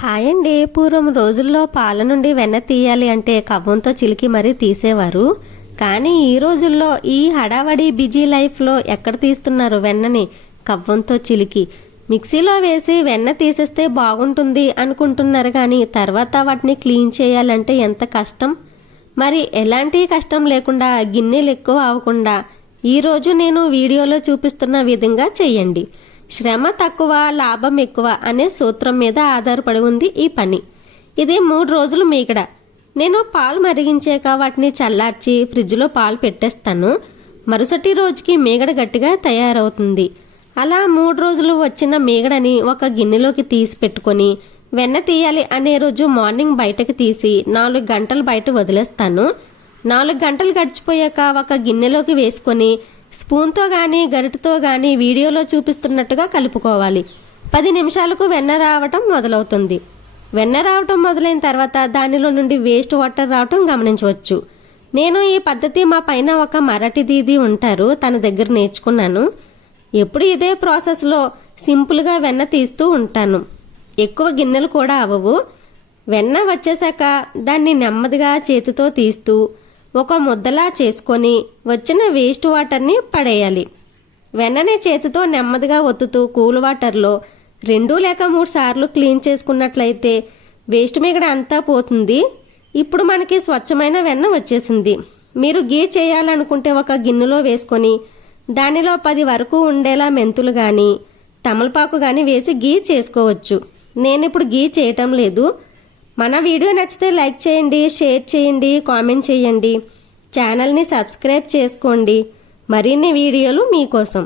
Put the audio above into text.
Hi అండి పూర్వం రోజుల్లో పాల నుండి వెన్న తీయాలి అంటే కవ్వంతో చిలికి మరీ తీసేవారు. కానీ ఈ రోజుల్లో ఈ హడావడి బిజీ లైఫ్లో ఎక్కడ తీస్తున్నారు వెన్నని? కవ్వంతో చిలికి. మిక్సీలో వేసి వెన్న తీసేస్తే బాగుంటుంది అనుకుంటున్నారు కానీ తర్వాత వాటిని క్లీన్ చేయాలంటే ఎంత కష్టం? మరి ఎలాంటి కష్టం లేకుండా గిన్నెలు ఎక్కువ అవ్వకుండా ఈరోజు నేను వీడియోలో చూపిస్తున్న విధంగా చేయండి. శ్రమ తక్కువ లాభం ఎక్కువ అనే సూత్రం మీద ఆధారపడి ఉంది ఈ పని. ఇది మూడు రోజులు మీగడ. నేను పాలు మరిగించాక వాటిని చల్లార్చి ఫ్రిడ్జ్లో పాలు పెట్టేస్తాను. మరుసటి రోజుకి మీగడ గట్టిగా తయారవుతుంది. అలా మూడు రోజులు వచ్చిన మీగడని ఒక గిన్నెలోకి తీసి పెట్టుకొని వెన్న తీయాలి అనే రోజు మార్నింగ్ బయటకు తీసి నాలుగు గంటలు బయట వదిలేస్తాను. నాలుగు గంటలు గడిచిపోయాక ఒక గిన్నెలోకి వేసుకొని స్పూన్తో కానీ గరిటతో కానీ వీడియోలో చూపిస్తున్నట్టుగా కలుపుకోవాలి. పది నిమిషాలకు వెన్న రావటం మొదలవుతుంది. వెన్న రావటం మొదలైన తర్వాత దానిలో నుండి వేస్ట్ వాటర్ రావటం గమనించవచ్చు. నేను ఈ పద్ధతి మా పైన ఒక మరాఠీ దీది ఉంటారు తన దగ్గర నేర్చుకున్నాను. ఎప్పుడు ఇదే ప్రాసెస్లో సింపుల్గా వెన్న తీస్తూ ఉంటాను. ఎక్కువ గిన్నెలు కూడా అవ్వవు వెన్న వచ్చేసాక దాన్ని నెమ్మదిగా చేతితో తీస్తూ ఒక ముద్దలా చేసుకొని వచ్చిన వేస్ట్ వాటర్ని పడేయాలి. వెన్ననే చేతితో నెమ్మదిగా ఒత్తుతూ కూల్ వాటర్లో రెండు లేక మూడు సార్లు క్లీన్ చేసుకున్నట్లయితే వేస్ట్ మిగడ అంతా పోతుంది. ఇప్పుడు మనకి స్వచ్ఛమైన వెన్న వచ్చేసింది. మీరు గీ చేయాలనుకుంటే ఒక గిన్నెలో వేసుకొని దానిలో పది వరకు ఉండేలా మెంతులు కానీ తమలపాకు కానీ వేసి గీ చేసుకోవచ్చు. నేను ఇప్పుడు గీ చేయటం లేదు. మన వీడియో నచ్చితే లైక్ చేయండి షేర్ చేయండి కామెంట్ చేయండి. ఛానల్ని సబ్స్క్రైబ్ చేసుకోండి. మరిన్ని వీడియోలు మీకోసం.